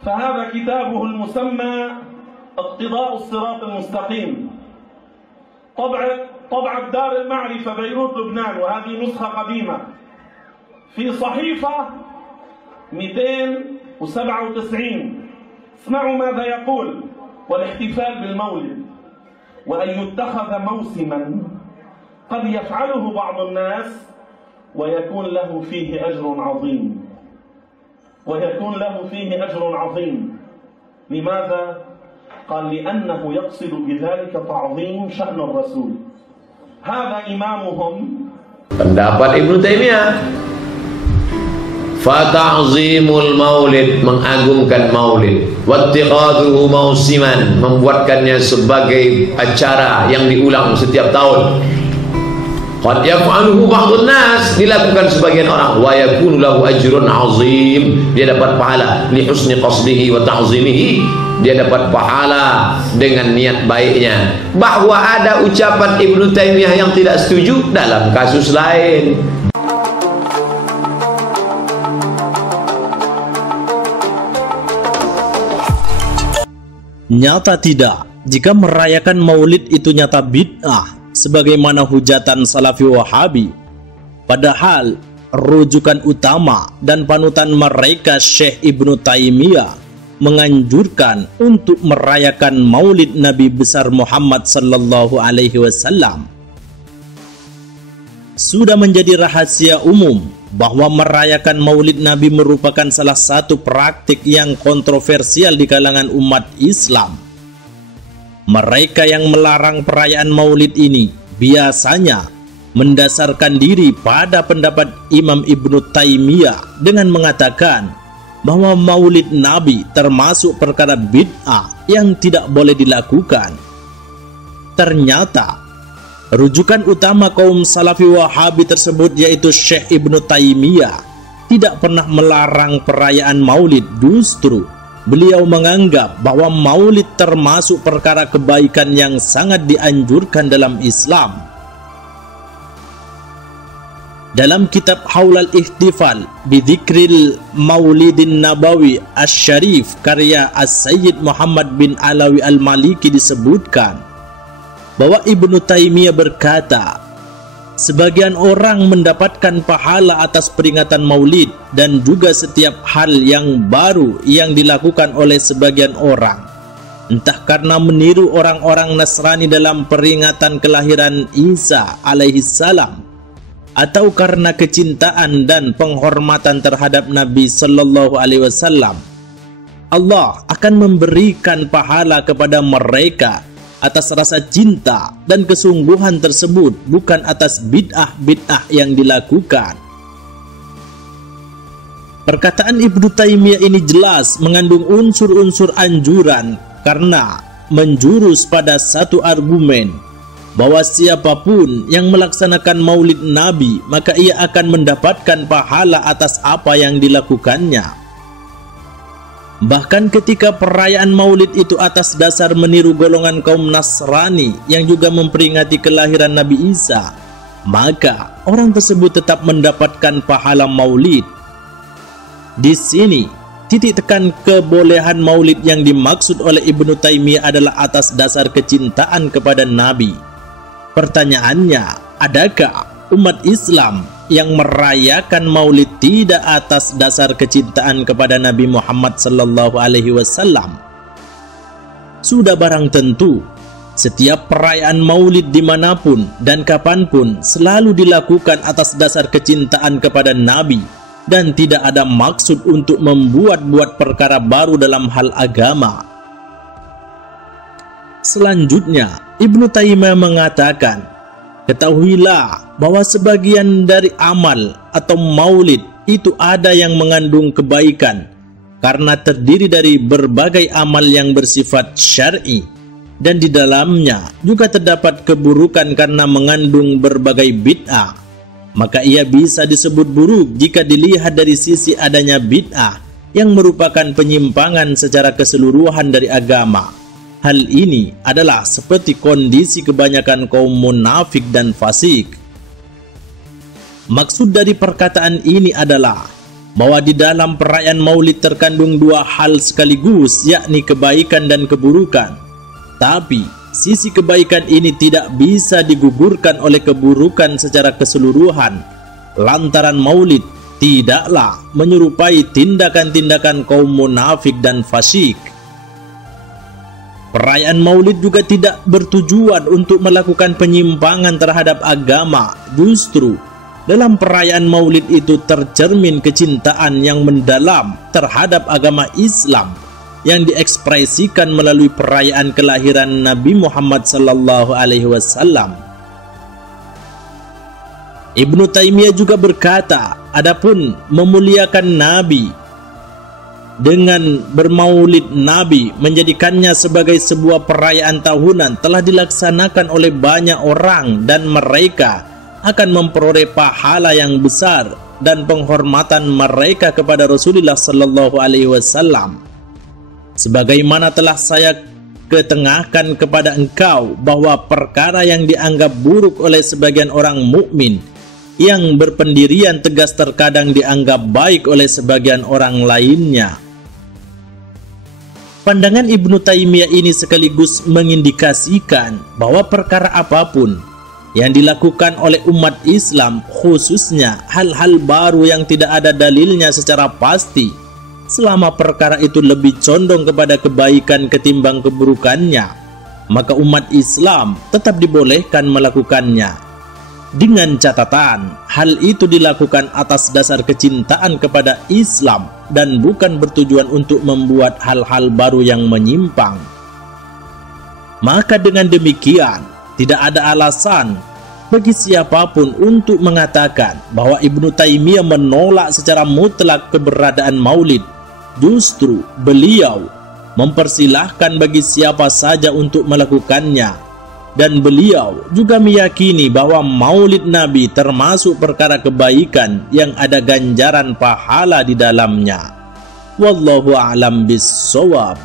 فهذا كتابه المسمى اقتضاء الصراط المستقيم، طبعة دار المعرفة بيروت لبنان، وهذه نسخة قديمة، في صحيفة 297. اسمعوا ماذا يقول: والاحتفال بالمولد وأن يتخذ موسما قد يفعله بعض الناس ويكون له فيه أجر عظيم. لماذا؟ قال: لأنه يقصد بذلك تعظيم شأن الرسول. هذا إمامهم. Pendapat Ibnu Taimiyah, fata'zimul maulid, mengagungkan maulid, wattiqaduhu mausiman, membuatkannya sebagai acara yang diulang setiap tahun. Qad yaf'aluhu ba'dun nas, dilakukan sebagian orang, wa yakunu lahu ajrun azim, dia dapat pahala li husni qasdihi wa ta'zimihi, dia dapat pahala dengan niat baiknya. Bahwa ada ucapan Ibnu Taimiyah yang tidak setuju dalam kasus lain. Nyata tidak jika merayakan maulid itu nyata bid'ah sebagaimana hujatan Salafi Wahabi, padahal rujukan utama dan panutan mereka Syekh Ibnu Taimiyah menganjurkan untuk merayakan maulid Nabi besar Muhammad sallallahu alaihi wasallam. Sudah menjadi rahasia umum bahwa merayakan maulid Nabi merupakan salah satu praktik yang kontroversial di kalangan umat Islam. Mereka yang melarang perayaan maulid ini biasanya mendasarkan diri pada pendapat Imam Ibnu Taimiyah dengan mengatakan bahwa maulid Nabi termasuk perkara bid'ah yang tidak boleh dilakukan. Ternyata rujukan utama kaum Salafi Wahabi tersebut, yaitu Syekh Ibnu Taimiyah, tidak pernah melarang perayaan maulid. Justru beliau menganggap bahwa maulid termasuk perkara kebaikan yang sangat dianjurkan dalam Islam. Dalam kitab Haulal Ihtifal Bidzikril Maulidin Nabawi Asy-Syarif karya As-Sayyid Muhammad bin Alawi Al-Maliki disebutkan bahwa Ibnu Taimiyah berkata, sebagian orang mendapatkan pahala atas peringatan maulid dan juga setiap hal yang baru yang dilakukan oleh sebagian orang, entah karena meniru orang-orang Nasrani dalam peringatan kelahiran Isa alaihi salam, atau karena kecintaan dan penghormatan terhadap Nabi sallallahu alaihi wasallam. Allah akan memberikan pahala kepada mereka atas rasa cinta dan kesungguhan tersebut, bukan atas bid'ah-bid'ah yang dilakukan. Perkataan Ibnu Taimiyah ini jelas mengandung unsur-unsur anjuran karena menjurus pada satu argumen bahwa siapapun yang melaksanakan maulid Nabi maka ia akan mendapatkan pahala atas apa yang dilakukannya. Bahkan ketika perayaan maulid itu atas dasar meniru golongan kaum Nasrani yang juga memperingati kelahiran Nabi Isa, maka orang tersebut tetap mendapatkan pahala maulid. Di sini titik tekan kebolehan maulid yang dimaksud oleh Ibnu Taimiyah adalah atas dasar kecintaan kepada Nabi. Pertanyaannya, adakah umat Islam yang merayakan maulid tidak atas dasar kecintaan kepada Nabi Muhammad sallallahu alaihi wasallam? Sudah barang tentu, setiap perayaan maulid dimanapun dan kapanpun selalu dilakukan atas dasar kecintaan kepada Nabi dan tidak ada maksud untuk membuat-buat perkara baru dalam hal agama. Selanjutnya, Ibnu Taimiyah mengatakan, ketahuilah bahwa sebagian dari amal atau maulid itu ada yang mengandung kebaikan karena terdiri dari berbagai amal yang bersifat syar'i, dan di dalamnya juga terdapat keburukan karena mengandung berbagai bid'ah. Maka ia bisa disebut buruk jika dilihat dari sisi adanya bid'ah yang merupakan penyimpangan secara keseluruhan dari agama. Hal ini adalah seperti kondisi kebanyakan kaum munafik dan fasik. Maksud dari perkataan ini adalah bahwa di dalam perayaan Maulid terkandung dua hal sekaligus, yakni kebaikan dan keburukan. Tapi sisi kebaikan ini tidak bisa digugurkan oleh keburukan secara keseluruhan, lantaran Maulid tidaklah menyerupai tindakan-tindakan kaum munafik dan fasyik. Perayaan Maulid juga tidak bertujuan untuk melakukan penyimpangan terhadap agama. Justru dalam perayaan Maulid itu tercermin kecintaan yang mendalam terhadap agama Islam yang diekspresikan melalui perayaan kelahiran Nabi Muhammad SAW. Ibnu Taimiyah juga berkata, adapun memuliakan Nabi dengan bermaulid Nabi, menjadikannya sebagai sebuah perayaan tahunan, telah dilaksanakan oleh banyak orang dan mereka akan memperoleh pahala yang besar dan penghormatan mereka kepada Rasulullah sallallahu alaihi wasallam. Sebagaimana telah saya ketengahkan kepada engkau bahwa perkara yang dianggap buruk oleh sebagian orang mukmin yang berpendirian tegas terkadang dianggap baik oleh sebagian orang lainnya. Pandangan Ibnu Taimiyah ini sekaligus mengindikasikan bahwa perkara apapun yang dilakukan oleh umat Islam, khususnya hal-hal baru yang tidak ada dalilnya secara pasti, selama perkara itu lebih condong kepada kebaikan ketimbang keburukannya, maka umat Islam tetap dibolehkan melakukannya. Dengan catatan, hal itu dilakukan atas dasar kecintaan kepada Islam dan bukan bertujuan untuk membuat hal-hal baru yang menyimpang. Maka dengan demikian, tidak ada alasan bagi siapapun untuk mengatakan bahwa Ibnu Taimiyah menolak secara mutlak keberadaan Maulid. Justru beliau mempersilahkan bagi siapa saja untuk melakukannya. Dan beliau juga meyakini bahwa Maulid Nabi termasuk perkara kebaikan yang ada ganjaran pahala di dalamnya. Wallahu a'lam bis-shawab.